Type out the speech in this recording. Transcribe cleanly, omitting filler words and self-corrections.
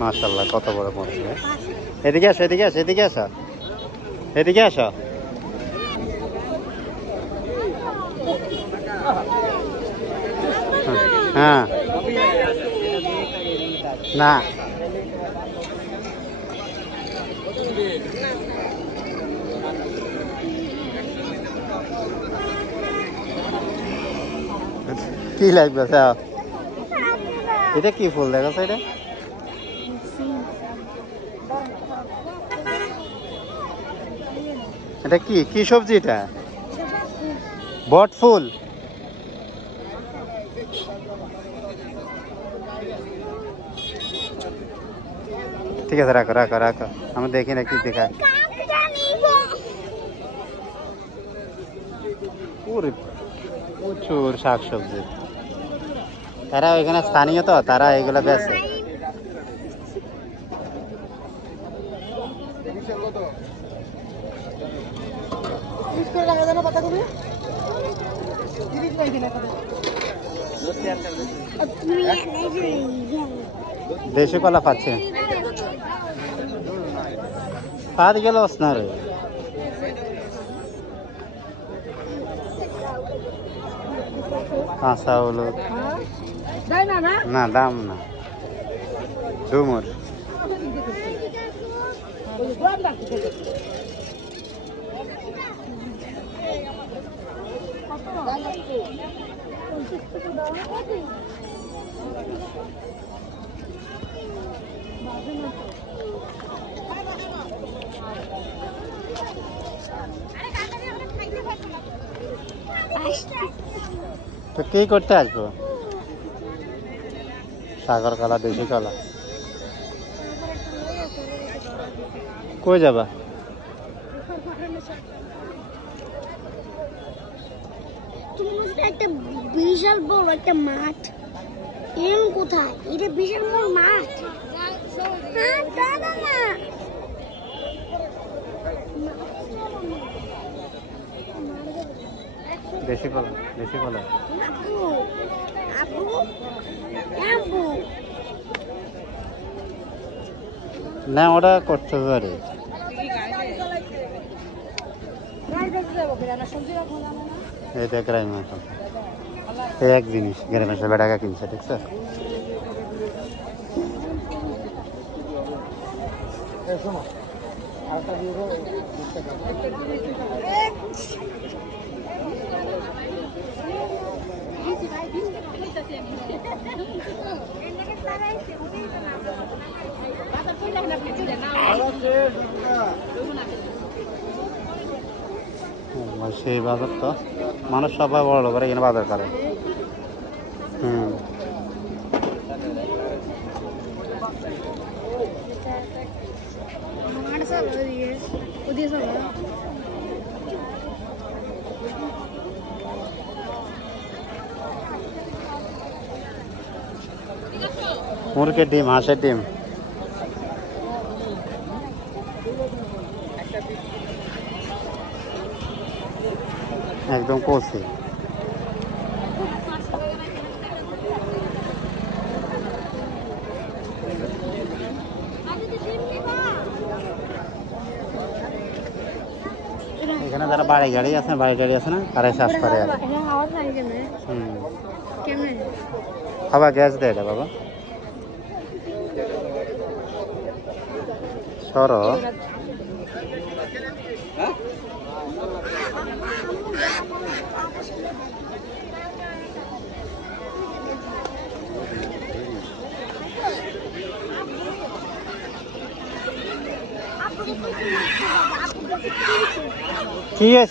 মাশাআল্লাহ কত বড় মরিচ। এদিকে আসো, এদিকে আসো, এদিকে আসো, এদিকে আসো। হ্যাঁ না কি লাগবে স্যার? এটা কি ফুল দেখো এটা? এটা কি কি সবজি এটা? বট ফুল। ঠিক আছে রাখো রাখো রাখো, আমি দেখি না কি দেখায়। প্রচুর শাকসবজি, তারা এখানে স্থানীয় তো, তারা এগুলো বেচে। দেশি কলা পাচ্ছে, পাত গেল না রে। কাঁচা হলুদ না, দাম না, ডুমুর। তো কি করতে আসবো? সাগর কলা, দেশি কলা। কই যাবা? একটা বিশাল বড় একটা মাঠ, এরকম কোথায়? এটা বিশাল বড় মাঠ। দেশি কলা, দেশি কলা। না ওটা করতে পারে। এই দেখ গ্রামে এই এক জিনিস গ্রামে সবাই টাকা কিনছে, ঠিক আছে? সেই বাজার তো মানুষ সবাই বড় করে এখানে বাজার করে। মুরগির ডিম, হাঁসের ডিম। একদম কচি। এখানে যারা বাড়ি গাড়ি আছে, বাড়ি গাড়ি আছে না, তারাই চাষ করে। আর খাবার গ্যাস দেয় এটা বাবা। সরো কি আছে?